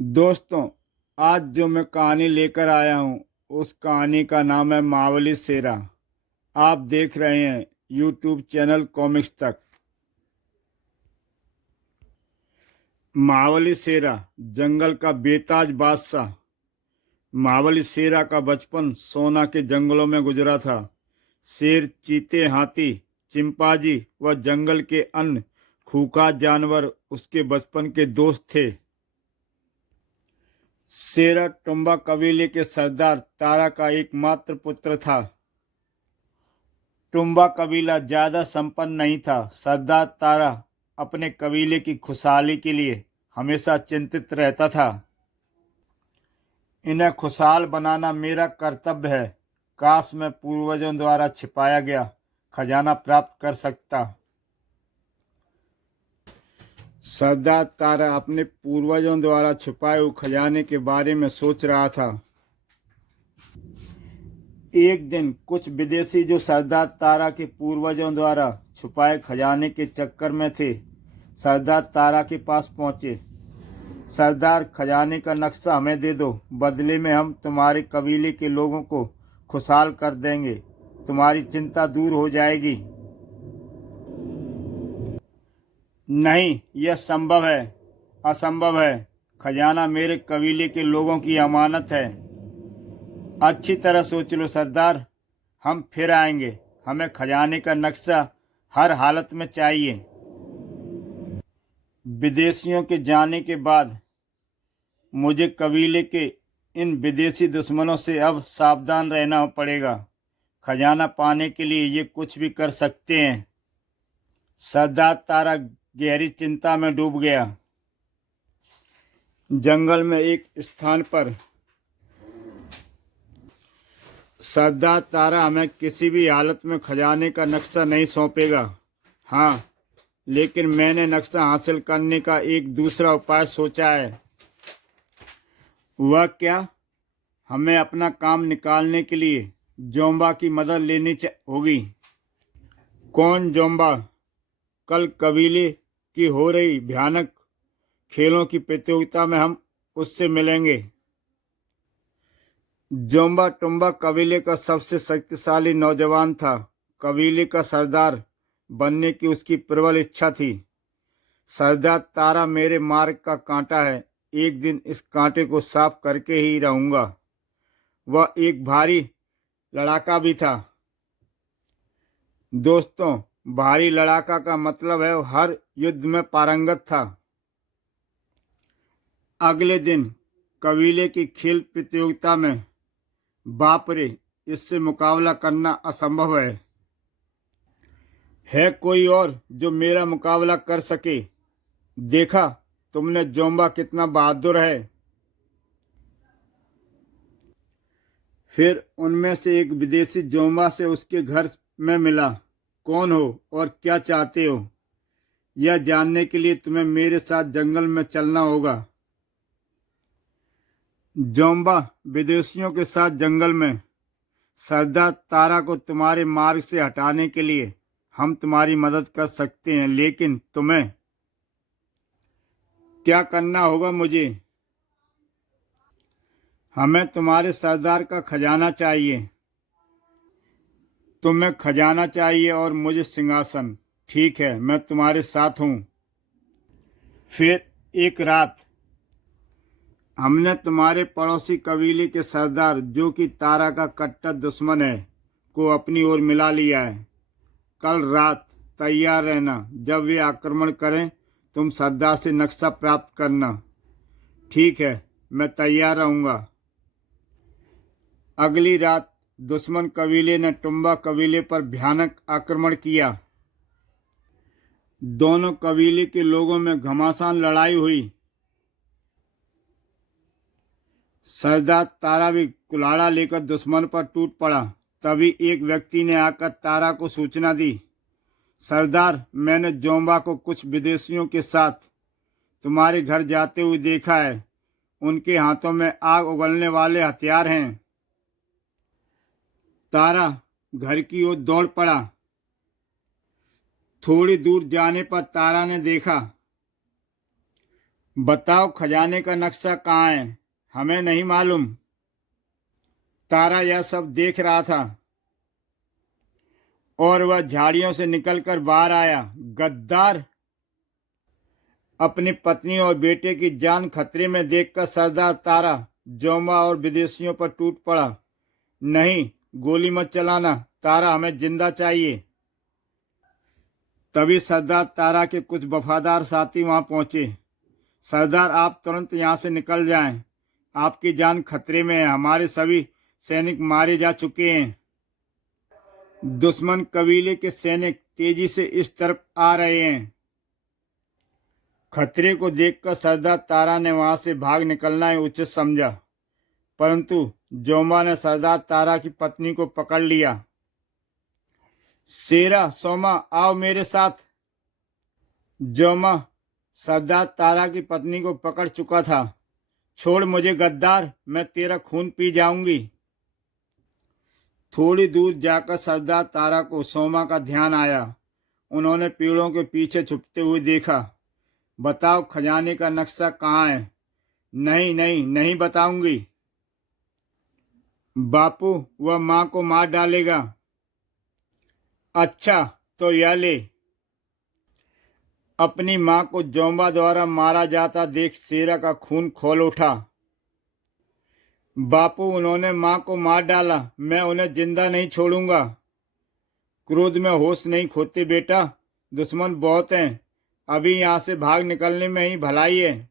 दोस्तों, आज जो मैं कहानी लेकर आया हूँ उस कहानी का नाम है महाबली शेरा। आप देख रहे हैं यूट्यूब चैनल कॉमिक्स तक। महाबली शेरा जंगल का बेताज बादशाह। महाबली शेरा का बचपन सोना के जंगलों में गुजरा था। शेर, चीते, हाथी, चिंपांजी व जंगल के अन्य खूंखार जानवर उसके बचपन के दोस्त थे। शेरा टुम्बा कबीले के सरदार तारा का एकमात्र पुत्र था। टुम्बा कबीला ज्यादा संपन्न नहीं था। सरदार तारा अपने कबीले की खुशहाली के लिए हमेशा चिंतित रहता था। इन्हें खुशहाल बनाना मेरा कर्तव्य है। काश मैं पूर्वजों द्वारा छिपाया गया खजाना प्राप्त कर सकता। सरदार तारा अपने पूर्वजों द्वारा छुपाए हुए खजाने के बारे में सोच रहा था। एक दिन कुछ विदेशी जो सरदार तारा के पूर्वजों द्वारा छुपाए खजाने के चक्कर में थे, सरदार तारा के पास पहुंचे। सरदार, खजाने का नक्शा हमें दे दो, बदले में हम तुम्हारे कबीले के लोगों को खुशहाल कर देंगे, तुम्हारी चिंता दूर हो जाएगी। नहीं, यह संभव है, असंभव है। खजाना मेरे कबीले के लोगों की अमानत है। अच्छी तरह सोच लो सरदार, हम फिर आएंगे। हमें खजाने का नक्शा हर हालत में चाहिए। विदेशियों के जाने के बाद मुझे कबीले के इन विदेशी दुश्मनों से अब सावधान रहना पड़ेगा। खजाना पाने के लिए ये कुछ भी कर सकते हैं। सरदार तारा गहरी चिंता में डूब गया। जंगल में एक स्थान पर सरदार तारा हमें किसी भी हालत में खजाने का नक्शा नहीं सौंपेगा। हाँ, लेकिन मैंने नक्शा हासिल करने का एक दूसरा उपाय सोचा है। वह क्या? हमें अपना काम निकालने के लिए जोम्बा की मदद लेनी होगी। कौन जोम्बा? कल कबीले की हो रही भयानक खेलों की प्रतियोगिता में हम उससे मिलेंगे। जोम्बा टुम्बा कबीले का सबसे शक्तिशाली नौजवान था। कबीले का सरदार बनने की उसकी प्रबल इच्छा थी। सरदार तारा मेरे मार्ग का कांटा है। एक दिन इस कांटे को साफ करके ही रहूंगा। वह एक भारी लड़ाका भी था। दोस्तों, भारी लड़ाका का मतलब है वो हर युद्ध में पारंगत था। अगले दिन कबीले की खेल प्रतियोगिता में, बाप रे, इससे मुकाबला करना असंभव है। है कोई और जो मेरा मुकाबला कर सके? देखा तुमने जोम्बा कितना बहादुर है। फिर उनमें से एक विदेशी जोम्बा से उसके घर में मिला। कौन हो और क्या चाहते हो? यह जानने के लिए तुम्हें मेरे साथ जंगल में चलना होगा। जोम्बा विदेशियों के साथ जंगल में। सरदार तारा को तुम्हारे मार्ग से हटाने के लिए हम तुम्हारी मदद कर सकते हैं, लेकिन तुम्हें क्या करना होगा? मुझे हमें तुम्हारे सरदार का खजाना चाहिए। तुम्हें खजाना चाहिए और मुझे सिंहासन। ठीक है, मैं तुम्हारे साथ हूँ। फिर एक रात हमने तुम्हारे पड़ोसी कबीले के सरदार, जो कि तारा का कट्टर दुश्मन है, को अपनी ओर मिला लिया है। कल रात तैयार रहना। जब वे आक्रमण करें तुम सरदार से नक्शा प्राप्त करना। ठीक है, मैं तैयार रहूँगा। अगली रात दुश्मन कबीले ने टुम्बा कबीले पर भयानक आक्रमण किया। दोनों कबीले के लोगों में घमासान लड़ाई हुई। सरदार तारा भी कुल्हाड़ा लेकर दुश्मन पर टूट पड़ा। तभी एक व्यक्ति ने आकर तारा को सूचना दी। सरदार, मैंने जोम्बा को कुछ विदेशियों के साथ तुम्हारे घर जाते हुए देखा है। उनके हाथों में आग उगलने वाले हथियार हैं। तारा घर की ओर दौड़ पड़ा। थोड़ी दूर जाने पर तारा ने देखा बताओ खजाने का नक्शा कहाँ है, हमें नहीं मालूम। तारा यह सब देख रहा था और वह झाड़ियों से निकलकर बाहर आया। गद्दार! अपनी पत्नी और बेटे की जान खतरे में देखकर सरदार तारा जोमा और विदेशियों पर टूट पड़ा। नहीं, गोली मत चलाना तारा, हमें जिंदा चाहिए। तभी सरदार तारा के कुछ वफादार साथी वहां पहुंचे। सरदार, आप तुरंत यहां से निकल जाएं, आपकी जान खतरे में है, हमारे सभी सैनिक मारे जा चुके हैं। दुश्मन कबीले के सैनिक तेजी से इस तरफ आ रहे हैं। खतरे को देखकर सरदार तारा ने वहां से भाग निकलना ही उचित समझा, परंतु जोमा ने सरदार तारा की पत्नी को पकड़ लिया। शेरा, सोमा, आओ मेरे साथ। जोमा सरदार तारा की पत्नी को पकड़ चुका था। छोड़ मुझे गद्दार, मैं तेरा खून पी जाऊंगी। थोड़ी दूर जाकर सरदार तारा को सोमा का ध्यान आया। उन्होंने पेड़ों के पीछे छुपते हुए देखा। बताओ खजाने का नक्शा कहाँ है? नहीं नहीं नहीं बताऊंगी। बापू, वह माँ को मार डालेगा। अच्छा तो यह ले। अपनी माँ को जोम्बा द्वारा मारा जाता देख शेरा का खून खौल उठा। बापू, उन्होंने माँ को मार डाला, मैं उन्हें जिंदा नहीं छोड़ूंगा। क्रोध में होश नहीं खोते बेटा, दुश्मन बहुत हैं, अभी यहाँ से भाग निकलने में ही भलाई है।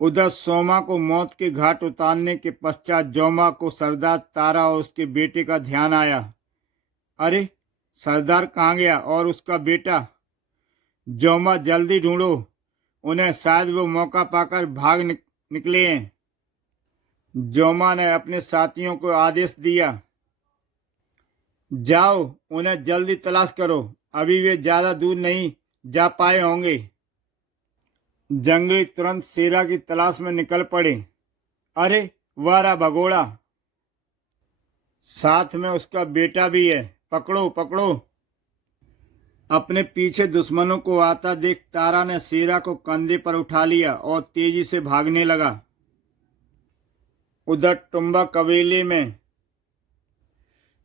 उधर सोमा को मौत के घाट उतारने के पश्चात जोमा को सरदार तारा और उसके बेटे का ध्यान आया। अरे, सरदार कहाँ गया और उसका बेटा? जोमा, जल्दी ढूंढो उन्हें, शायद वो मौका पाकर भाग निकले हैं। जोमा ने अपने साथियों को आदेश दिया, जाओ उन्हें जल्दी तलाश करो, अभी वे ज्यादा दूर नहीं जा पाए होंगे। जंगली तुरंत शेरा की तलाश में निकल पड़े। अरे, वह रहा भगोड़ा, साथ में उसका बेटा भी है, पकड़ो पकड़ो। अपने पीछे दुश्मनों को आता देख तारा ने शेरा को कंधे पर उठा लिया और तेजी से भागने लगा। उधर टुम्बा कबीले में,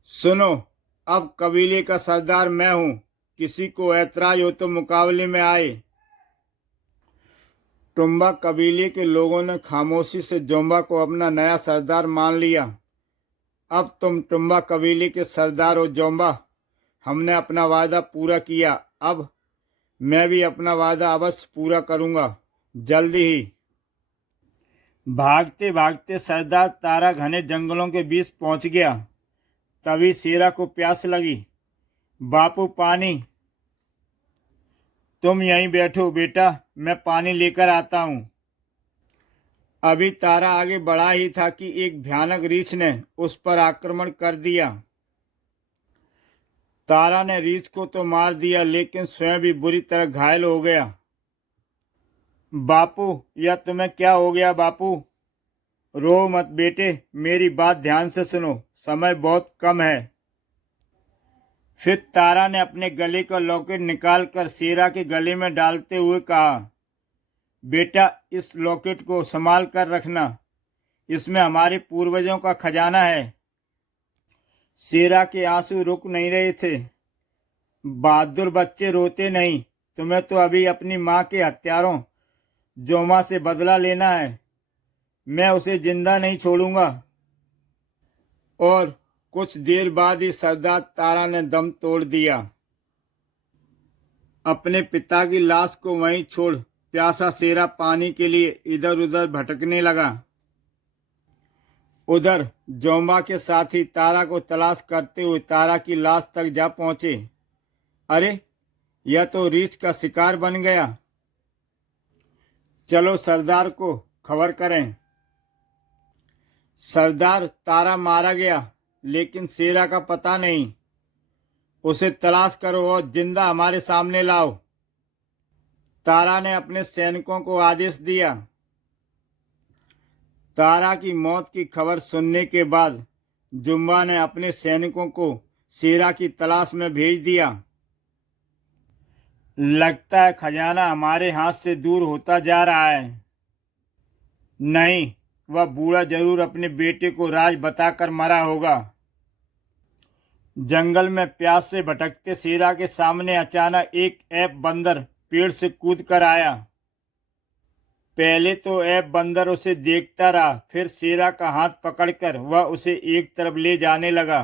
सुनो, अब कबीले का सरदार मैं हूं, किसी को ऐतराज हो तो मुकाबले में आए। टुम्बा कबीले के लोगों ने खामोशी से जोम्बा को अपना नया सरदार मान लिया। अब तुम टुम्बा कबीले के सरदार हो जोम्बा, हमने अपना वादा पूरा किया, अब मैं भी अपना वादा अवश्य पूरा करूंगा, जल्दी ही। भागते भागते सरदार तारा घने जंगलों के बीच पहुंच गया। तभी शेरा को प्यास लगी। बापू, पानी। तुम यहीं बैठो बेटा, मैं पानी लेकर आता हूं। अभी तारा आगे बढ़ा ही था कि एक भयानक रीछ ने उस पर आक्रमण कर दिया। तारा ने रीछ को तो मार दिया, लेकिन स्वयं भी बुरी तरह घायल हो गया। बापू, यह तुम्हें क्या हो गया? बापू, रो मत बेटे, मेरी बात ध्यान से सुनो, समय बहुत कम है। फिर तारा ने अपने गले का लॉकेट निकालकर शेरा के गले में डालते हुए कहा, बेटा, इस लॉकेट को संभाल कर रखना, इसमें हमारे पूर्वजों का खजाना है। शेरा के आंसू रुक नहीं रहे थे। बहादुर बच्चे, रोते नहीं, तुम्हें तो अभी अपनी माँ के हत्यारों जोमा से बदला लेना है, मैं उसे जिंदा नहीं छोड़ूंगा। और कुछ देर बाद ही सरदार तारा ने दम तोड़ दिया। अपने पिता की लाश को वहीं छोड़ प्यासा शेरा पानी के लिए इधर उधर भटकने लगा। उधर जोमा के साथी तारा को तलाश करते हुए तारा की लाश तक जा पहुंचे। अरे, यह तो रीछ का शिकार बन गया, चलो सरदार को खबर करें। सरदार, तारा मारा गया, लेकिन शेरा का पता नहीं, उसे तलाश करो और जिंदा हमारे सामने लाओ। तारा ने अपने सैनिकों को आदेश दिया। तारा की मौत की खबर सुनने के बाद जुम्बा ने अपने सैनिकों को शेरा की तलाश में भेज दिया। लगता है खजाना हमारे हाथ से दूर होता जा रहा है। नहीं, वह बूढ़ा जरूर अपने बेटे को राज बताकर मरा होगा। जंगल में प्यास से भटकते शेरा के सामने अचानक एक ऐप बंदर पेड़ से कूद कर आया। पहले तो ऐप बंदर उसे देखता रहा, फिर शेरा का हाथ पकड़कर वह उसे एक तरफ ले जाने लगा।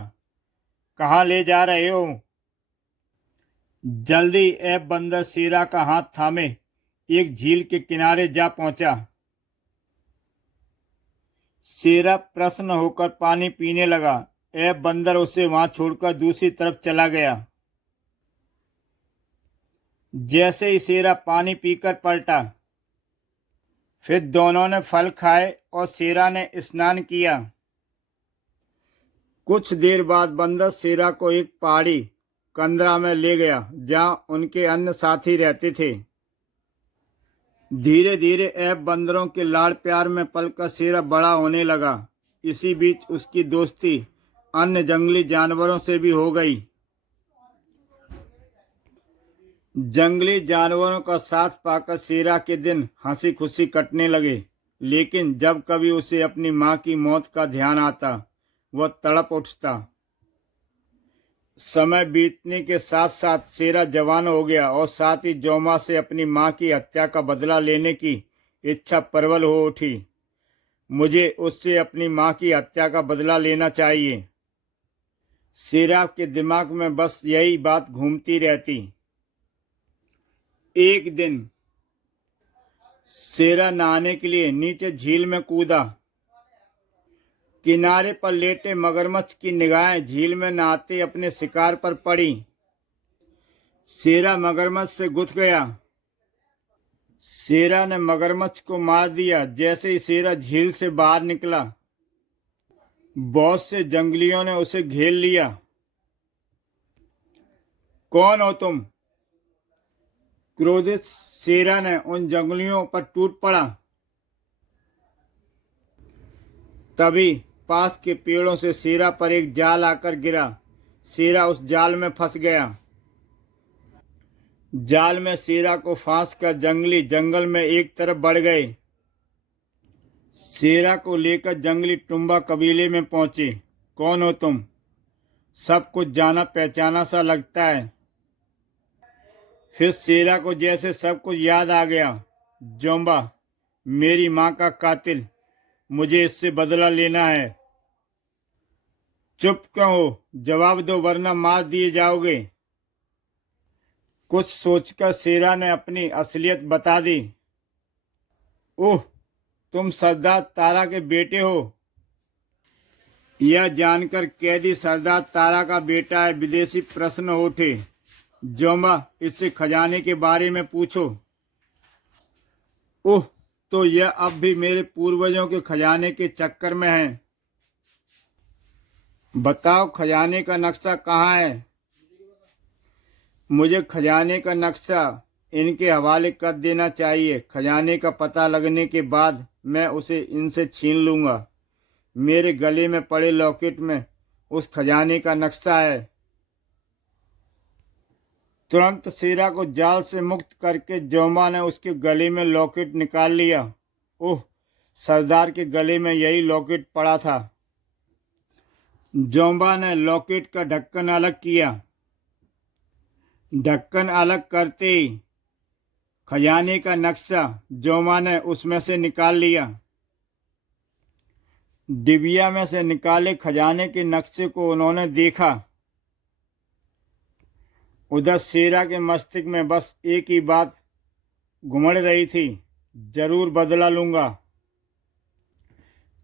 कहाँ ले जा रहे हो? जल्दी ऐप बंदर शेरा का हाथ थामे एक झील के किनारे जा पहुंचा। शेरा प्रसन्न होकर पानी पीने लगा। ऐप बंदर उसे वहां छोड़कर दूसरी तरफ चला गया। जैसे ही शेरा पानी पीकर पलटा, फिर दोनों ने फल खाए और शेरा ने स्नान किया। कुछ देर बाद बंदर शेरा को एक पहाड़ी कंदरा में ले गया, जहां उनके अन्य साथी रहते थे। धीरे धीरे ऐप बंदरों के लाड़ प्यार में पलकर शेरा बड़ा होने लगा। इसी बीच उसकी दोस्ती अन्य जंगली जानवरों से भी हो गई। जंगली जानवरों का साथ पाकर शेरा के दिन हंसी खुशी कटने लगे। लेकिन जब कभी उसे अपनी मां की मौत का ध्यान आता, वह तड़प उठता। समय बीतने के साथ साथ शेरा जवान हो गया और साथ ही जोमा से अपनी मां की हत्या का बदला लेने की इच्छा प्रबल हो उठी। मुझे उससे अपनी मां की हत्या का बदला लेना चाहिए। शेरा के दिमाग में बस यही बात घूमती रहती। एक दिन शेरा नहाने के लिए नीचे झील में कूदा। किनारे पर लेटे मगरमच्छ की निगाहें झील में नहाते अपने शिकार पर पड़ी। शेरा मगरमच्छ से गुथ गया। शेरा ने मगरमच्छ को मार दिया। जैसे ही शेरा झील से बाहर निकला, बहुत से जंगलियों ने उसे घेर लिया। कौन हो तुम? क्रोधित शेरा ने उन जंगलियों पर टूट पड़ा। तभी पास के पेड़ों से शेरा पर एक जाल आकर गिरा। शेरा उस जाल में फंस गया। जाल में शेरा को फांस कर जंगली जंगल में एक तरफ बढ़ गए। शेरा को लेकर जंगली टुम्बा कबीले में पहुंचे। कौन हो तुम? सब कुछ जाना पहचाना सा लगता है। फिर शेरा को जैसे सब कुछ याद आ गया। जोम्बा, मेरी मां का कातिल, मुझे इससे बदला लेना है। चुप क्यों हो? जवाब दो वरना मार दिए जाओगे। कुछ सोचकर शेरा ने अपनी असलियत बता दी। ओह, तुम सरदार तारा के बेटे हो। यह जानकर कैदी सरदार तारा का बेटा है। विदेशी प्रश्न हो उठे। जोम्बा, इससे खजाने के बारे में पूछो। ओह, तो यह अब भी मेरे पूर्वजों के खजाने के चक्कर में है। बताओ, खजाने का नक्शा कहाँ है? मुझे खजाने का नक्शा इनके हवाले कर देना चाहिए। खजाने का पता लगने के बाद मैं उसे इनसे छीन लूँगा। मेरे गले में पड़े लॉकेट में उस खजाने का नक्शा है। तुरंत शेरा को जाल से मुक्त करके जोमा ने उसके गले में लॉकेट निकाल लिया। ओह, सरदार के गले में यही लॉकेट पड़ा था। जोम्बा ने लॉकेट का ढक्कन अलग किया। ढक्कन अलग करते ही खजाने का नक्शा जोमा ने उसमें से निकाल लिया। डिबिया में से निकाले खजाने के नक्शे को उन्होंने देखा। उधर शेरा के मस्तिष्क में बस एक ही बात घुमड़ रही थी, जरूर बदला लूंगा।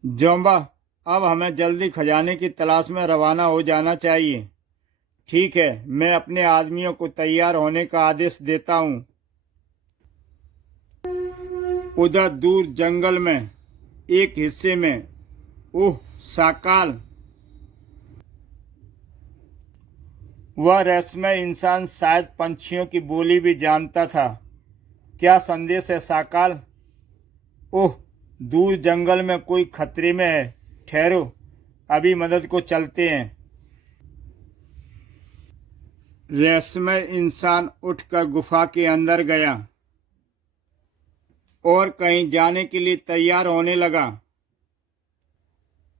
जोम्बा, अब हमें जल्दी खजाने की तलाश में रवाना हो जाना चाहिए। ठीक है, मैं अपने आदमियों को तैयार होने का आदेश देता हूँ। उधर दूर जंगल में एक हिस्से में, ओह साकाल, वह रहस्यमय इंसान शायद पंछियों की बोली भी जानता था। क्या संदेश है साकाल? ओह, दूर जंगल में कोई खतरे में है। ठहरो, अभी मदद को चलते हैं। रहस्यमय इंसान उठकर गुफा के अंदर गया और कहीं जाने के लिए तैयार होने लगा।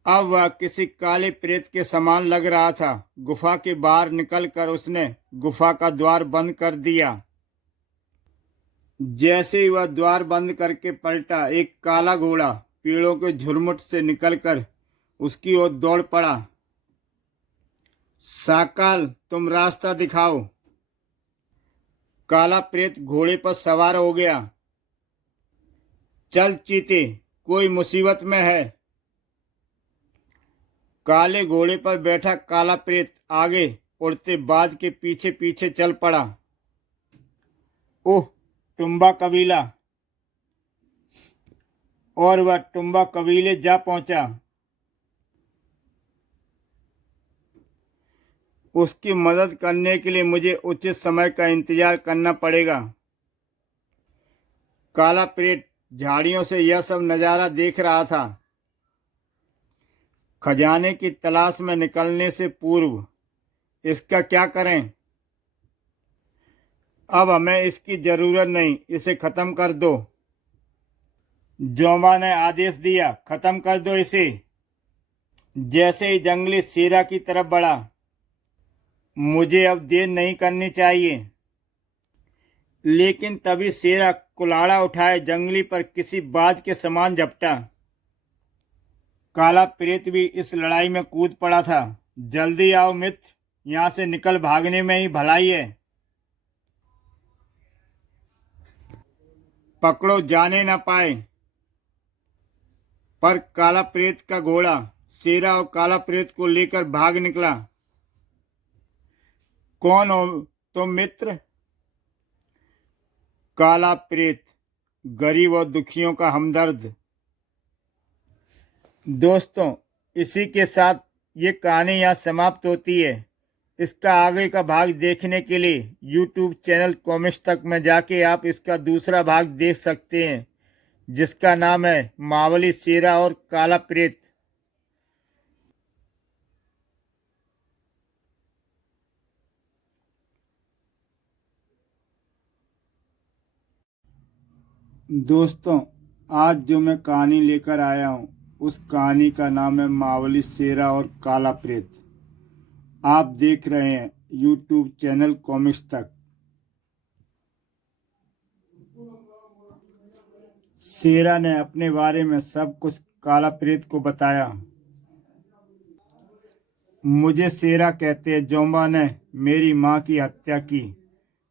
अब वह किसी काले प्रेत के समान लग रहा था। गुफा के बाहर निकलकर उसने गुफा का द्वार बंद कर दिया। जैसे ही वह द्वार बंद करके पलटा, एक काला घोड़ा पेड़ों के झुरमुट से निकलकर उसकी ओर दौड़ पड़ा। साकाल, तुम रास्ता दिखाओ। काला प्रेत घोड़े पर सवार हो गया। चल चीते, कोई मुसीबत में है। काले घोड़े पर बैठा काला प्रेत आगे उड़ते बाज के पीछे पीछे चल पड़ा। ओह, टुम्बा कबीला! और वह टुम्बा कबीले जा पहुंचा। उसकी मदद करने के लिए मुझे उचित समय का इंतजार करना पड़ेगा। काला प्रेत झाड़ियों से यह सब नज़ारा देख रहा था। खजाने की तलाश में निकलने से पूर्व इसका क्या करें? अब हमें इसकी जरूरत नहीं, इसे खत्म कर दो। जोमा ने आदेश दिया, खत्म कर दो इसे। जैसे ही जंगली शेरा की तरफ बढ़ा, मुझे अब देर नहीं करनी चाहिए। लेकिन तभी शेरा कुल्हाड़ा उठाए जंगली पर किसी बाज के समान झपटा। काला प्रेत भी इस लड़ाई में कूद पड़ा था। जल्दी आओ मित्र, यहाँ से निकल, भागने में ही भलाई है। पकड़ो, जाने न पाए। पर काला प्रेत का घोड़ा शेरा और काला प्रेत को लेकर भाग निकला। कौन हो तुम मित्र? काला प्रेत, गरीब और दुखियों का हमदर्द। दोस्तों, इसी के साथ ये कहानी यहाँ समाप्त होती है। इसका आगे का भाग देखने के लिए YouTube चैनल कॉमिक्स तक में जाके आप इसका दूसरा भाग देख सकते हैं, जिसका नाम है मावली शेरा और काला प्रेत। दोस्तों, आज जो मैं कहानी लेकर आया हूँ, उस कहानी का नाम है मावली शेरा और काला प्रेत। आप देख रहे हैं YouTube चैनल कॉमिक्स तक। शेरा ने अपने बारे में सब कुछ काला प्रेत को बताया। मुझे शेरा कहते हैं। जोम्बा ने मेरी माँ की हत्या की,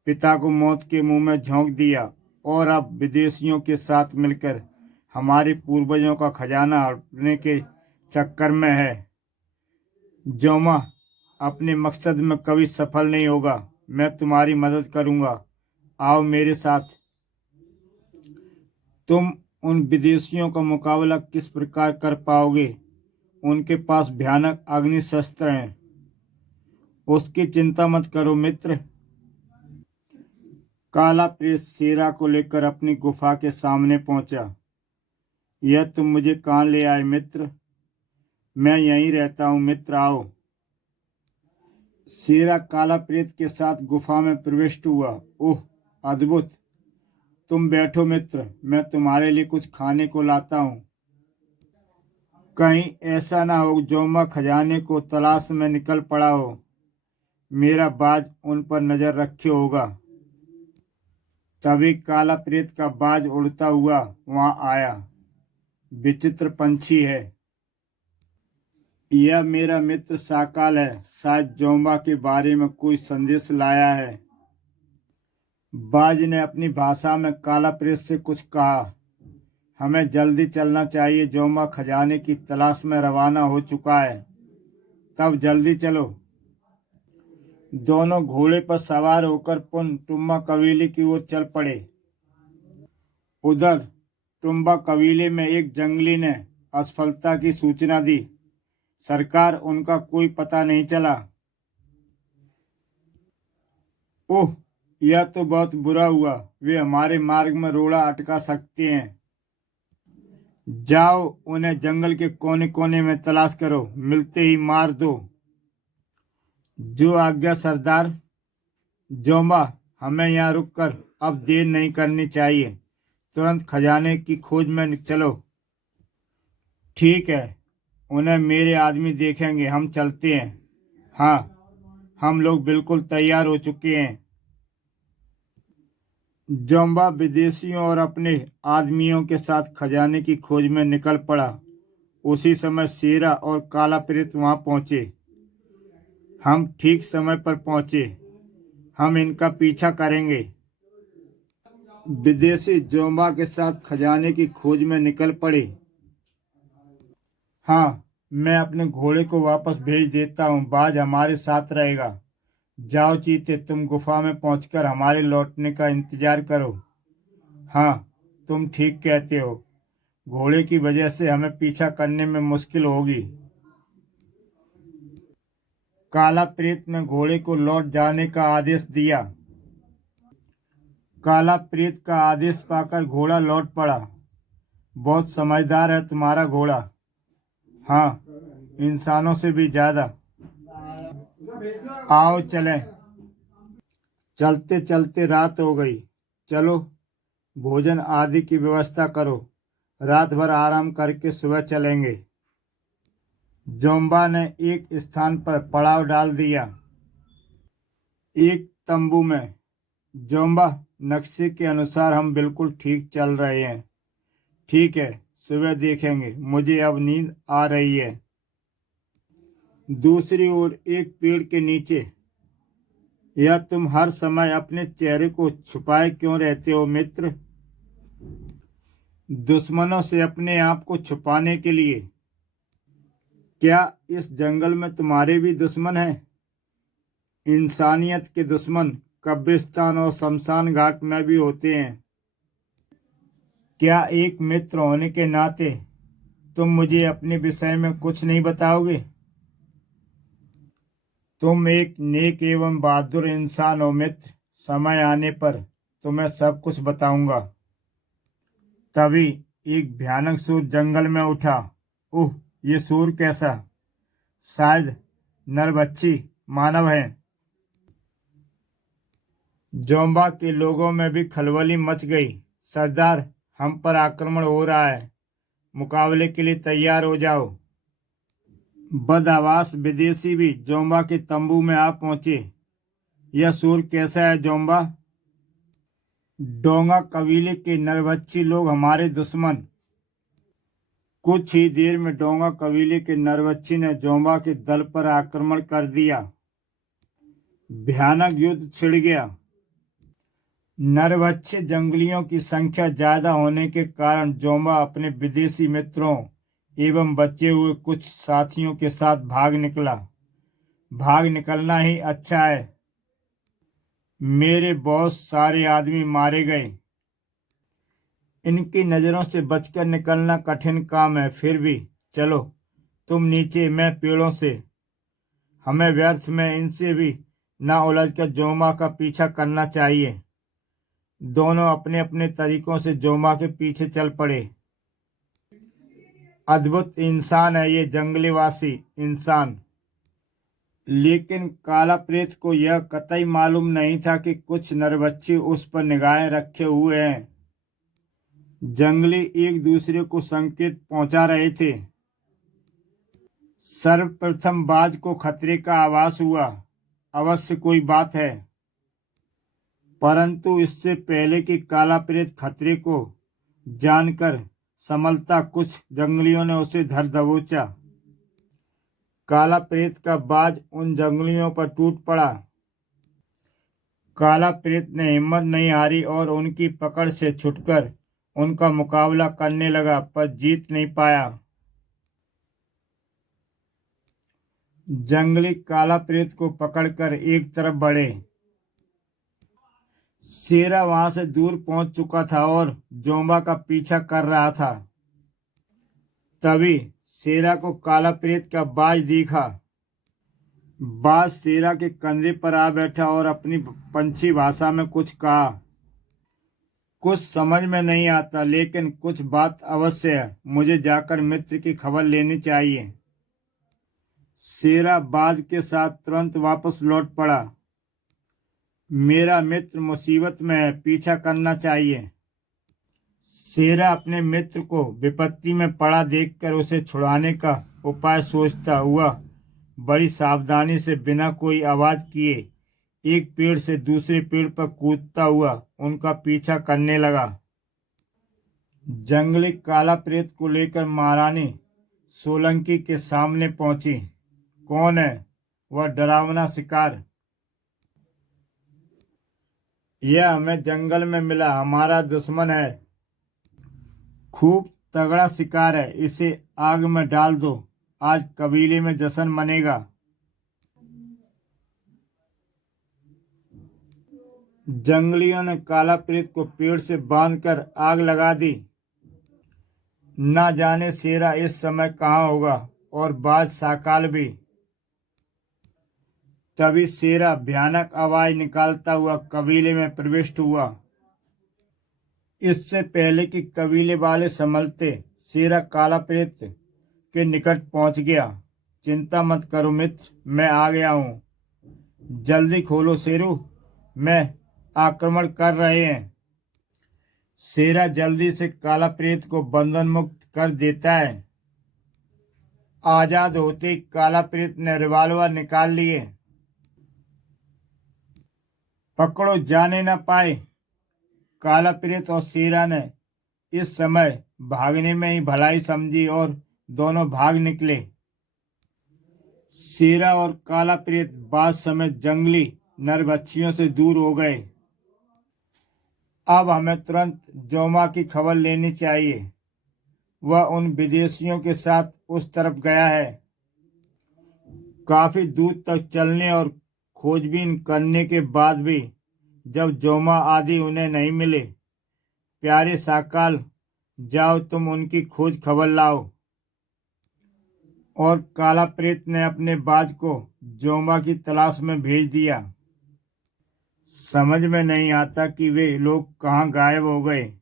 पिता को मौत के मुंह में झोंक दिया और अब विदेशियों के साथ मिलकर हमारे पूर्वजों का खजाना हड़पने के चक्कर में है। जोमा अपने मकसद में कभी सफल नहीं होगा। मैं तुम्हारी मदद करूंगा, आओ मेरे साथ। तुम उन विदेशियों का मुकाबला किस प्रकार कर पाओगे? उनके पास भयानक अग्नि शस्त्र हैं। उसकी चिंता मत करो मित्र। काला प्रेत शेरा को लेकर अपनी गुफा के सामने पहुंचा। यह तुम मुझे कहाँ ले आए मित्र? मैं यहीं रहता हूँ मित्र, आओ। शेरा काला प्रेत के साथ गुफा में प्रविष्ट हुआ। ओह, अद्भुत! तुम बैठो मित्र, मैं तुम्हारे लिए कुछ खाने को लाता हूँ। कहीं ऐसा ना हो जोमा खजाने को तलाश में निकल पड़ा हो। मेरा बाज उन पर नजर रखे होगा। तभी काला प्रेत का बाज उड़ता हुआ वहां आया। विचित्र पंछी है। यह मेरा मित्र साकाल है। शायद जोम्बा के बारे में कोई संदेश लाया है। बाज ने अपनी भाषा में काला प्रेत से कुछ कहा। हमें जल्दी चलना चाहिए। जोम्बा खजाने की तलाश में रवाना हो चुका है। तब जल्दी चलो। दोनों घोड़े पर सवार होकर पुन टुम्बा कबीले की ओर चल पड़े। उधर टुम्बा कबीले में एक जंगली ने असफलता की सूचना दी। सरकार, उनका कोई पता नहीं चला। ओह, यह तो बहुत बुरा हुआ। वे हमारे मार्ग में रोड़ा अटका सकते हैं। जाओ, उन्हें जंगल के कोने कोने में तलाश करो, मिलते ही मार दो। जो आज्ञा सरदार। जोम्बा, हमें यहाँ रुककर अब देर नहीं करनी चाहिए। तुरंत खजाने की खोज में चलो। ठीक है, उन्हें मेरे आदमी देखेंगे। हम चलते हैं। हाँ, हम लोग बिल्कुल तैयार हो चुके हैं। जोम्बा विदेशियों और अपने आदमियों के साथ खजाने की खोज में निकल पड़ा। उसी समय शेरा और काला प्रेत वहां पहुंचे। हम ठीक समय पर पहुंचे। हम इनका पीछा करेंगे। विदेशी जोम्बा के साथ खजाने की खोज में निकल पड़े। हाँ, मैं अपने घोड़े को वापस भेज देता हूँ। बाज हमारे साथ रहेगा। जाओ चीते, तुम गुफा में पहुंचकर हमारे लौटने का इंतजार करो। हाँ, तुम ठीक कहते हो। घोड़े की वजह से हमें पीछा करने में मुश्किल होगी। काला प्रेत ने घोड़े को लौट जाने का आदेश दिया। काला प्रेत का आदेश पाकर घोड़ा लौट पड़ा। बहुत समझदार है तुम्हारा घोड़ा। हाँ, इंसानों से भी ज्यादा। आओ चलें। चलते चलते रात हो गई। चलो, भोजन आदि की व्यवस्था करो। रात भर आराम करके सुबह चलेंगे। जोम्बा ने एक स्थान पर पड़ाव डाल दिया। एक तंबू में। जोम्बा, नक्शे के अनुसार हम बिल्कुल ठीक चल रहे हैं। ठीक है, सुबह देखेंगे। मुझे अब नींद आ रही है। दूसरी ओर एक पेड़ के नीचे। यह तुम हर समय अपने चेहरे को छुपाए क्यों रहते हो मित्र? दुश्मनों से अपने आप को छुपाने के लिए। क्या इस जंगल में तुम्हारे भी दुश्मन हैं? इंसानियत के दुश्मन कब्रिस्तान और शमशान घाट में भी होते हैं। क्या एक मित्र होने के नाते तुम मुझे अपने विषय में कुछ नहीं बताओगे? तुम एक नेक एवं बहादुर इंसान हो मित्र। समय आने पर तुम्हें सब कुछ बताऊंगा। तभी एक भयानक सुर जंगल में उठा। उह, ये सुर कैसा? शायद नरभक्षी मानव है। जोम्बा के लोगों में भी खलबली मच गई। सरदार, हम पर आक्रमण हो रहा है। मुकाबले के लिए तैयार हो जाओ। बदहवास विदेशी भी जोम्बा के तंबू में आ पहुंचे। यह सुर कैसा है जोम्बा? डोंगा कबीले के नरभक्षी लोग हमारे दुश्मन। कुछ ही देर में डोंगा कबीले के नरभक्षी ने जोम्बा के दल पर आक्रमण कर दिया। भयानक युद्ध छिड़ गया। नरभक्षी जंगलियों की संख्या ज्यादा होने के कारण जोम्बा अपने विदेशी मित्रों एवं बचे हुए कुछ साथियों के साथ भाग निकला। भाग निकलना ही अच्छा है। मेरे बहुत सारे आदमी मारे गए। इनकी नजरों से बचकर निकलना कठिन काम है। फिर भी चलो, तुम नीचे, मैं पेड़ों से। हमें व्यर्थ में इनसे भी ना उलझकर जोमा का पीछा करना चाहिए। दोनों अपने अपने तरीकों से जोमा के पीछे चल पड़े। अद्भुत इंसान है ये जंगलीवासी इंसान। लेकिन काला प्रेत को यह कतई मालूम नहीं था कि कुछ नरभक्षी उस पर निगाहें रखे हुए हैं। जंगली एक दूसरे को संकेत पहुंचा रहे थे। सर्वप्रथम बाज को खतरे का आभास हुआ। अवश्य कोई बात है। परंतु इससे पहले कि काला प्रेत खतरे को जानकर संभलता, कुछ जंगलियों ने उसे धर दबोचा। काला प्रेत का बाज उन जंगलियों पर टूट पड़ा। काला प्रेत ने हिम्मत नहीं हारी और उनकी पकड़ से छुटकर उनका मुकाबला करने लगा, पर जीत नहीं पाया। जंगली काला प्रेत को पकड़कर एक तरफ बढ़े। शेरा वहां से दूर पहुंच चुका था और जोम्बा का पीछा कर रहा था। तभी शेरा को काला प्रेत का बाज दिखा। बाज शेरा के कंधे पर आ बैठा और अपनी पंछी भाषा में कुछ कहा। कुछ समझ में नहीं आता, लेकिन कुछ बात अवश्य है। मुझे जाकर मित्र की खबर लेनी चाहिए। शेरा बाज के साथ तुरंत वापस लौट पड़ा। मेरा मित्र मुसीबत में है, पीछा करना चाहिए। शेरा अपने मित्र को विपत्ति में पड़ा देखकर उसे छुड़ाने का उपाय सोचता हुआ बड़ी सावधानी से बिना कोई आवाज किए एक पेड़ से दूसरे पेड़ पर कूदता हुआ उनका पीछा करने लगा। जंगली काला प्रेत को लेकर महारानी सोलंकी के सामने पहुंची। कौन है वह डरावना शिकार? यह हमें जंगल में मिला, हमारा दुश्मन है। खूब तगड़ा शिकार है, इसे आग में डाल दो, आज कबीले में जश्न मनेगा। जंगलियों ने काला प्रेत को पेड़ से बांधकर आग लगा दी। ना जाने शेरा इस समय कहाँ होगा और बाज साकाल भी। तभी शेरा भयानक आवाज निकालता हुआ कबीले में प्रविष्ट हुआ। इससे पहले कि कबीले वाले संभलते, शेरा काला प्रेत के निकट पहुंच गया। चिंता मत करो मित्र, मैं आ गया हूँ। जल्दी खोलो शेरू, मैं आक्रमण कर रहे हैं। शेरा जल्दी से काला प्रेत को बंधन मुक्त कर देता है। आजाद होते ही काला प्रेत ने रिवाल्वर निकाल लिए। पकड़ो, जाने न पाए। काला प्रेत और शेरा ने इस समय भागने में ही भलाई समझी और दोनों भाग निकले। शेरा और काला प्रेत बाद समेत जंगली नरभक्षियों से दूर हो गए। अब हमें तुरंत जोमा की खबर लेनी चाहिए। वह उन विदेशियों के साथ उस तरफ गया है। काफी दूर तक चलने और खोजबीन करने के बाद भी जब जोमा आदि उन्हें नहीं मिले, प्यारे साकाल, जाओ तुम उनकी खोज खबर लाओ। और काला प्रेत ने अपने बाज को जोमा की तलाश में भेज दिया। समझ में नहीं आता कि वे लोग कहाँ गायब हो गए।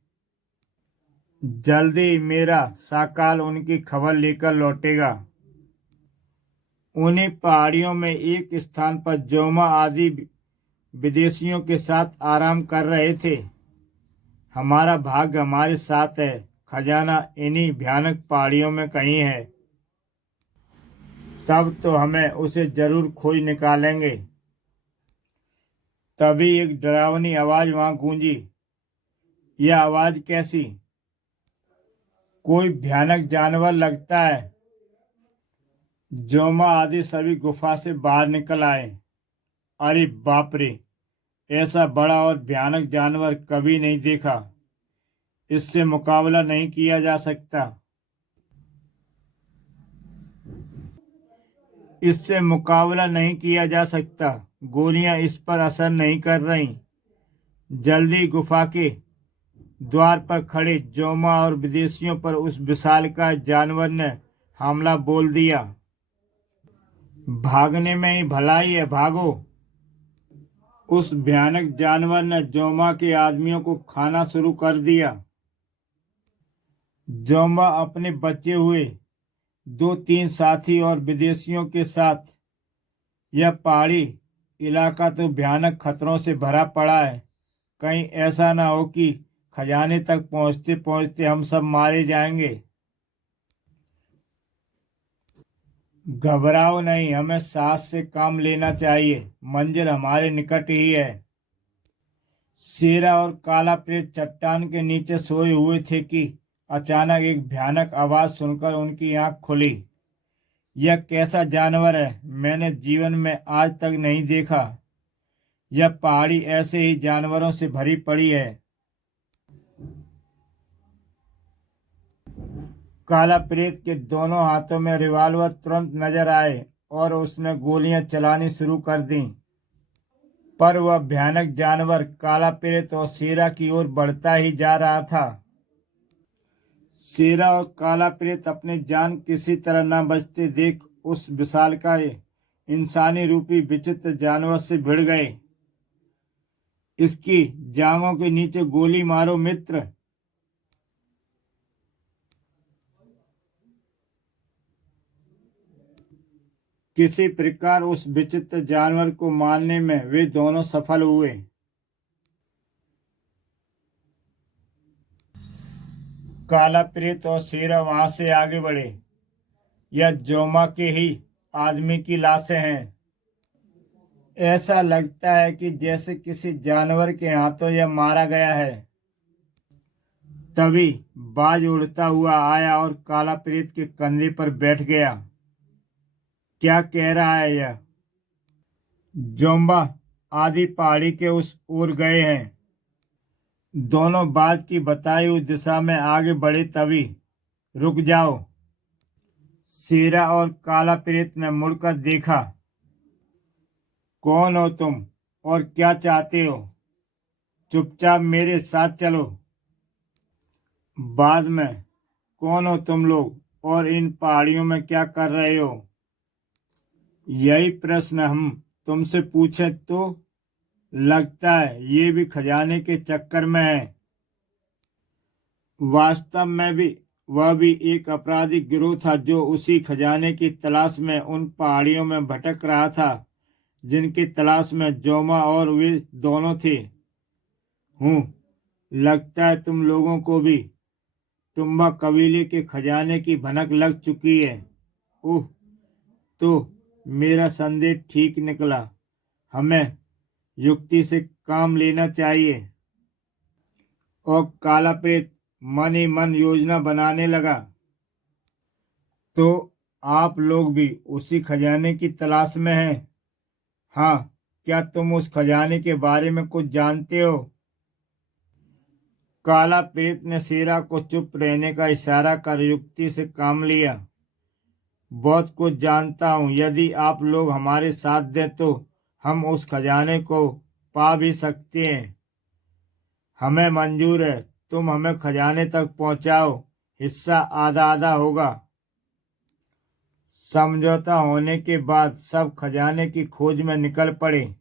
जल्दी मेरा साकाल उनकी खबर लेकर लौटेगा। उन्हीं पहाड़ियों में एक स्थान पर जोमा आदि विदेशियों के साथ आराम कर रहे थे। हमारा भाग्य हमारे साथ है, खजाना इन्हीं भयानक पहाड़ियों में कहीं है। तब तो हमें उसे जरूर खोज निकालेंगे। तभी एक डरावनी आवाज वहां गूंजी। यह आवाज कैसी? कोई भयानक जानवर लगता है। जोमा आदि सभी गुफा से बाहर निकल आए। अरे बाप रे, ऐसा बड़ा और भयानक जानवर कभी नहीं देखा। इससे मुकाबला नहीं किया जा सकता। इससे मुकाबला नहीं किया जा सकता। गोलियां इस पर असर नहीं कर रही। जल्दी गुफा के द्वार पर खड़े जोमा और विदेशियों पर उस विशालकाय जानवर ने हमला बोल दिया। भागने में ही भलाई है, भागो। उस भयानक जानवर ने जोमा के आदमियों को खाना शुरू कर दिया। जोमा अपने बचे हुए 2-3 साथी और विदेशियों के साथ, यह पहाड़ी इलाका तो भयानक खतरों से भरा पड़ा है। कहीं ऐसा ना हो कि खजाने तक पहुंचते पहुंचते हम सब मारे जाएंगे। घबराओ नहीं, हमें साहस से काम लेना चाहिए, मंजिल हमारे निकट ही है। शेरा और काला प्रेत चट्टान के नीचे सोए हुए थे कि अचानक एक भयानक आवाज सुनकर उनकी आंख खुली। यह कैसा जानवर है? मैंने जीवन में आज तक नहीं देखा। यह पहाड़ी ऐसे ही जानवरों से भरी पड़ी है। काला प्रेत के दोनों हाथों में रिवॉल्वर तुरंत नजर आए और उसने गोलियां चलानी शुरू कर दी। पर वह भयानक जानवर काला प्रेत और शेरा की ओर बढ़ता ही जा रहा था। शेरा और काला प्रेत अपनी जान किसी तरह न बचते देख उस विशालकाय इंसानी रूपी विचित्र जानवर से भिड़ गए। इसकी जांघों के नीचे गोली मारो मित्र। किसी प्रकार उस विचित्र जानवर को मारने में वे दोनों सफल हुए। काला प्रेत और शेरा वहां से आगे बढ़े। यह जोमा के ही आदमी की लाशें हैं। ऐसा लगता है कि जैसे किसी जानवर के हाथों यह मारा गया है। तभी बाज उड़ता हुआ आया और काला प्रेत के कंधे पर बैठ गया। क्या कह रहा है यह? जोम्बा आदि पहाड़ी के उस ओर गए हैं। दोनों बाज की बताई हुई दिशा में आगे बढ़े। तभी रुक जाओ। शेरा और काला प्रेत ने मुड़कर देखा। कौन हो तुम और क्या चाहते हो? चुपचाप मेरे साथ चलो। बाद में कौन हो तुम लोग और इन पहाड़ियों में क्या कर रहे हो? यही प्रश्न हम तुमसे पूछे तो लगता है ये भी खजाने के चक्कर में है। वास्तव में भी वह भी एक अपराधी गिरोह था जो उसी खजाने की तलाश में उन पहाड़ियों में भटक रहा था जिनकी तलाश में जोमा और वे दोनों थे। लगता है तुम लोगों को भी टुम्बा कबीले के खजाने की भनक लग चुकी है। ओह, तो मेरा संदेह ठीक निकला। हमें युक्ति से काम लेना चाहिए। और काला प्रेत मन ही मन योजना बनाने लगा। तो आप लोग भी उसी खजाने की तलाश में हैं? हाँ, क्या तुम उस खजाने के बारे में कुछ जानते हो? काला प्रेत ने शेरा को चुप रहने का इशारा कर युक्ति से काम लिया। बहुत कुछ जानता हूँ। यदि आप लोग हमारे साथ दें तो हम उस खजाने को पा भी सकते हैं। हमें मंजूर है। तुम हमें खजाने तक पहुंचाओ। हिस्सा आधा आधा होगा। समझौता होने के बाद सब खजाने की खोज में निकल पड़े।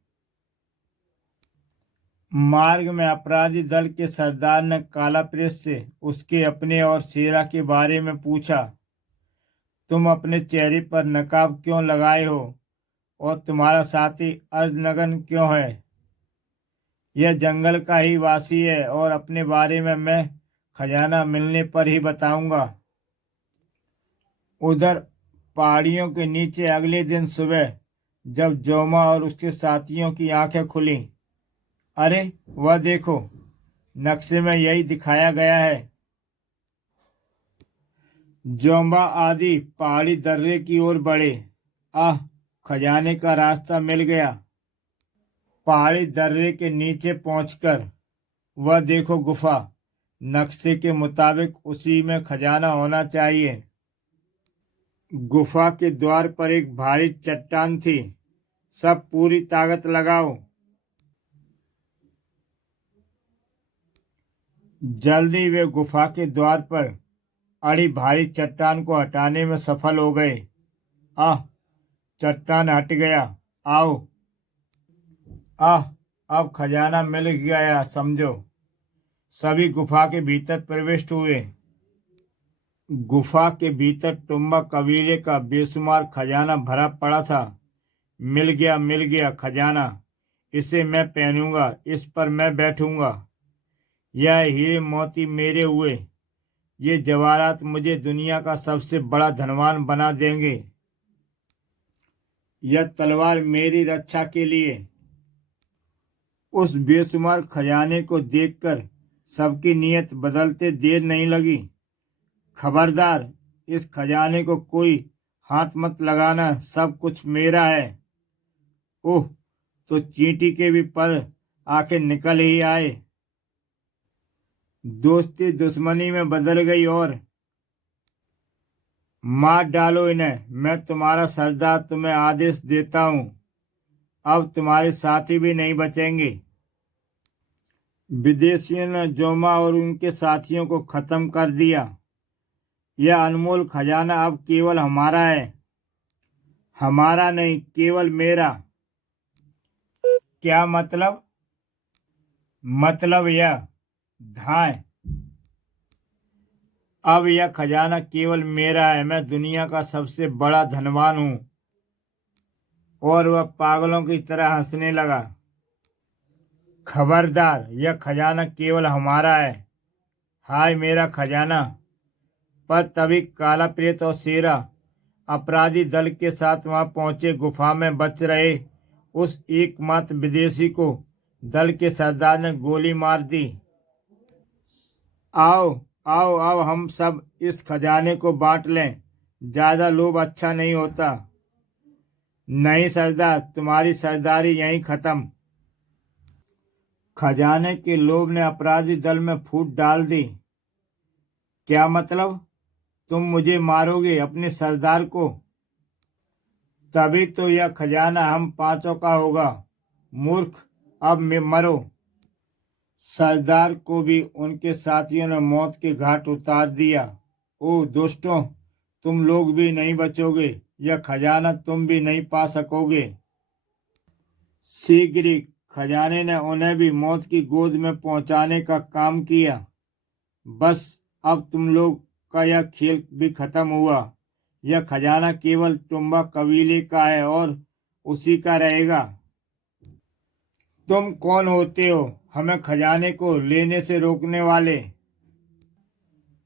मार्ग में अपराधी दल के सरदार ने काला प्रेत से उसके अपने और शेरा के बारे में पूछा। तुम अपने चेहरे पर नकाब क्यों लगाए हो और तुम्हारा साथी अर्धनग्न क्यों है? यह जंगल का ही वासी है और अपने बारे में मैं खजाना मिलने पर ही बताऊंगा। उधर पहाड़ियों के नीचे अगले दिन सुबह जब जोमा और उसके साथियों की आंखें खुली, अरे वह देखो, नक्शे में यही दिखाया गया है। जोम्बा आदि पहाड़ी दर्रे की ओर बढ़े। आह, खजाने का रास्ता मिल गया। पहाड़ी दर्रे के नीचे पहुंचकर वह देखो गुफा। नक्शे के मुताबिक उसी में खजाना होना चाहिए। गुफा के द्वार पर एक भारी चट्टान थी। सब पूरी ताकत लगाओ। जल्दी वे गुफा के द्वार पर अड़ी भारी चट्टान को हटाने में सफल हो गए। आह, चट्टान हट गया। आओ। आह, अब खजाना मिल गया समझो। सभी गुफा के भीतर प्रविष्ट हुए। गुफा के भीतर टुम्बा कबीले का बेशुमार खजाना भरा पड़ा था। मिल गया खजाना। इसे मैं पहनूंगा, इस पर मैं बैठूंगा। यह हीरे मोती मेरे हुए। ये जवाहरात मुझे दुनिया का सबसे बड़ा धनवान बना देंगे। यह तलवार मेरी रक्षा के लिए। उस बेशुमार खजाने को देखकर सबकी नीयत बदलते देर नहीं लगी। खबरदार, इस खजाने को कोई हाथ मत लगाना। सब कुछ मेरा है। ओह, तो चींटी के भी पर आखिर निकल ही आए। दोस्ती दुश्मनी में बदल गई और मार डालो इन्हें। मैं तुम्हारा सरदार तुम्हें आदेश देता हूं। अब तुम्हारे साथी भी नहीं बचेंगे। विदेशियों ने जोमा और उनके साथियों को खत्म कर दिया। यह अनमोल खजाना अब केवल हमारा है। हमारा नहीं, केवल मेरा। क्या मतलब? मतलब यह, धाय, अब यह खजाना केवल मेरा है। मैं दुनिया का सबसे बड़ा धनवान हूँ। और वह पागलों की तरह हंसने लगा। खबरदार, यह खजाना केवल हमारा है। हाय मेरा खजाना। पर तभी काला प्रेत और शेरा अपराधी दल के साथ वहां पहुंचे। गुफा में बच रहे उस एकमात्र विदेशी को दल के सरदार ने गोली मार दी। आओ आओ आओ, हम सब इस खजाने को बांट लें। ज्यादा लोभ अच्छा नहीं होता। नहीं सरदार, तुम्हारी सरदारी यहीं खत्म। खजाने के लोभ ने अपराधी दल में फूट डाल दी। क्या मतलब? तुम मुझे मारोगे, अपने सरदार को? तभी तो यह खजाना हम पांचों का होगा। मूर्ख, अब मरो। सरदार को भी उनके साथियों ने मौत के घाट उतार दिया। ओ दोस्तों, तुम लोग भी नहीं बचोगे। यह खजाना तुम भी नहीं पा सकोगे। शीघ्र ही खजाने ने उन्हें भी मौत की गोद में पहुंचाने का काम किया। बस अब तुम लोग का यह खेल भी खत्म हुआ। यह खजाना केवल टुम्बा कबीले का है और उसी का रहेगा। तुम कौन होते हो हमें खजाने को लेने से रोकने वाले?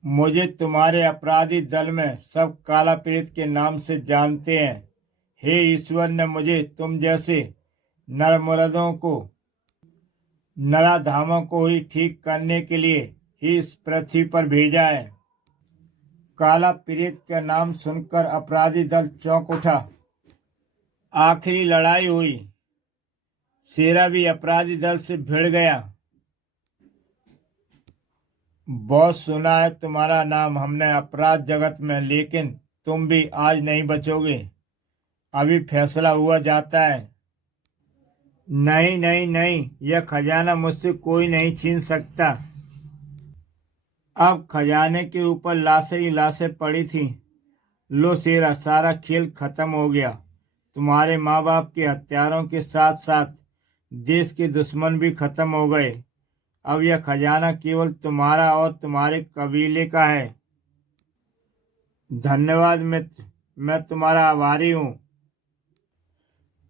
मुझे तुम्हारे अपराधी दल में सब काला प्रेत के नाम से जानते हैं। हे ईश्वर ने मुझे तुम जैसे नरमुर्दों को, नराधामों को ही ठीक करने के लिए ही इस पृथ्वी पर भेजा है। काला प्रेत का नाम सुनकर अपराधी दल चौंक उठा। आखिरी लड़ाई हुई। शेरा भी अपराधी दल से भिड़ गया। बहुत सुना है तुम्हारा नाम हमने अपराध जगत में, लेकिन तुम भी आज नहीं बचोगे। अभी फैसला हुआ जाता है। नहीं नहीं नहीं, यह खजाना मुझसे कोई नहीं छीन सकता। अब खजाने के ऊपर लाशें ही लाशें पड़ी थीं। लो शेरा, सारा खेल खत्म हो गया। तुम्हारे माँ बाप के हत्यारों के साथ साथ देश के दुश्मन भी खत्म हो गए। अब यह खजाना केवल तुम्हारा और तुम्हारे कबीले का है। धन्यवाद मित्र, मैं तुम्हारा आभारी हूँ।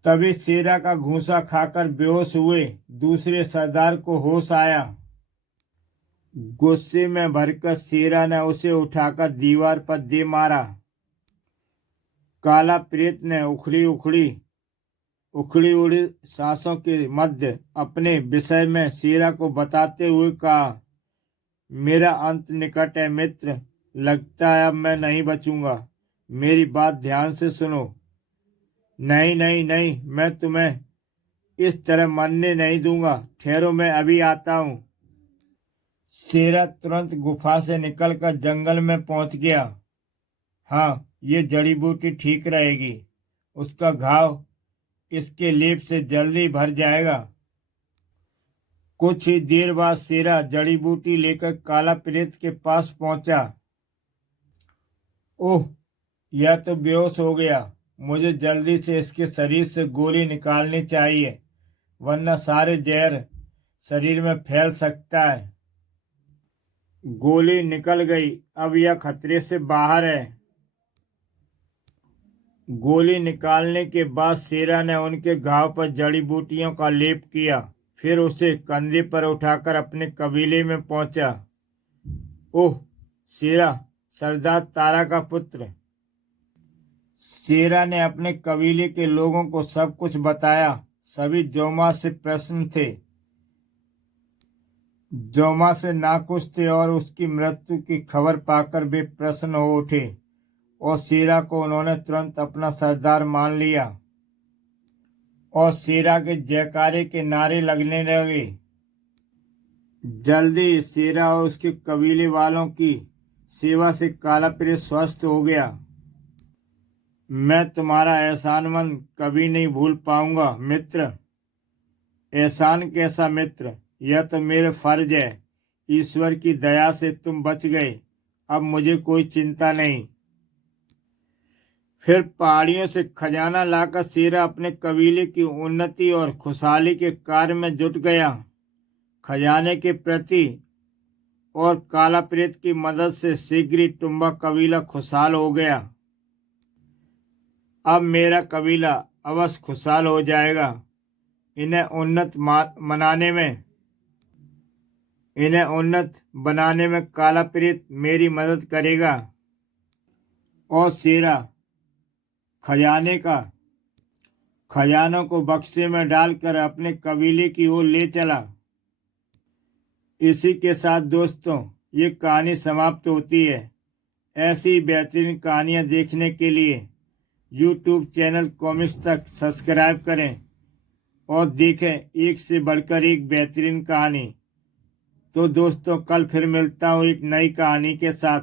तभी शेरा का घूंसा खाकर बेहोश हुए दूसरे सरदार को होश आया। गुस्से में भरकर शेरा ने उसे उठाकर दीवार पर दे मारा। काला प्रेत ने उखड़ी उड़ी सांसों के मध्य अपने विषय में शेरा को बताते हुए कहा, मेरा अंत निकट है मित्र। लगता है अब मैं नहीं बचूंगा। मेरी बात ध्यान से सुनो। नहीं नहीं नहीं, मैं तुम्हें इस तरह मरने नहीं दूंगा। ठहरो, मैं अभी आता हूँ। शेरा तुरंत गुफा से निकलकर जंगल में पहुंच गया। हाँ, ये जड़ी बूटी ठीक रहेगी। उसका घाव इसके लेप से जल्दी भर जाएगा। कुछ ही देर बाद शेरा जड़ी बूटी लेकर काला प्रेत के पास पहुंचा। ओह, यह तो बेहोश हो गया। मुझे जल्दी से इसके शरीर से गोली निकालनी चाहिए, वरना सारे जहर शरीर में फैल सकता है। गोली निकल गई। अब यह खतरे से बाहर है। गोली निकालने के बाद शेरा ने उनके घाव पर जड़ी बूटियों का लेप किया। फिर उसे कंधे पर उठाकर अपने कबीले में पहुंचा। ओह शेरा, सरदार तारा का पुत्र। शेरा ने अपने कबीले के लोगों को सब कुछ बताया। सभी जोमा से प्रसन्न थे, जोमा से नाखुश थे और उसकी मृत्यु की खबर पाकर वे प्रसन्न हो उठे और शेरा को उन्होंने तुरंत अपना सरदार मान लिया और शेरा के जयकारे के नारे लगने लगे। जल्दी शेरा और उसके कबीले वालों की सेवा से काला प्रेत स्वस्थ हो गया। मैं तुम्हारा एहसानमंद कभी नहीं भूल पाऊंगा मित्र। एहसान कैसा मित्र, यह तो मेरे फर्ज है। ईश्वर की दया से तुम बच गए। अब मुझे कोई चिंता नहीं। फिर पहाड़ियों से खजाना लाकर शेरा अपने कबीले की उन्नति और खुशहाली के कार्य में जुट गया। खजाने के प्रति और काला प्रेत की मदद से शीघ्र ही टुम्बा कबीला खुशहाल हो गया। अब मेरा कबीला अवश्य खुशहाल हो जाएगा। इन्हें उन्नत बनाने में काला प्रेत मेरी मदद करेगा। और शेरा खजानों को बक्से में डालकर अपने कबीले की ओर ले चला। इसी के साथ दोस्तों ये कहानी समाप्त होती है। ऐसी बेहतरीन कहानियाँ देखने के लिए YouTube चैनल कॉमिक्स तक सब्सक्राइब करें और देखें एक से बढ़कर एक बेहतरीन कहानी। तो दोस्तों कल फिर मिलता हूँ एक नई कहानी के साथ।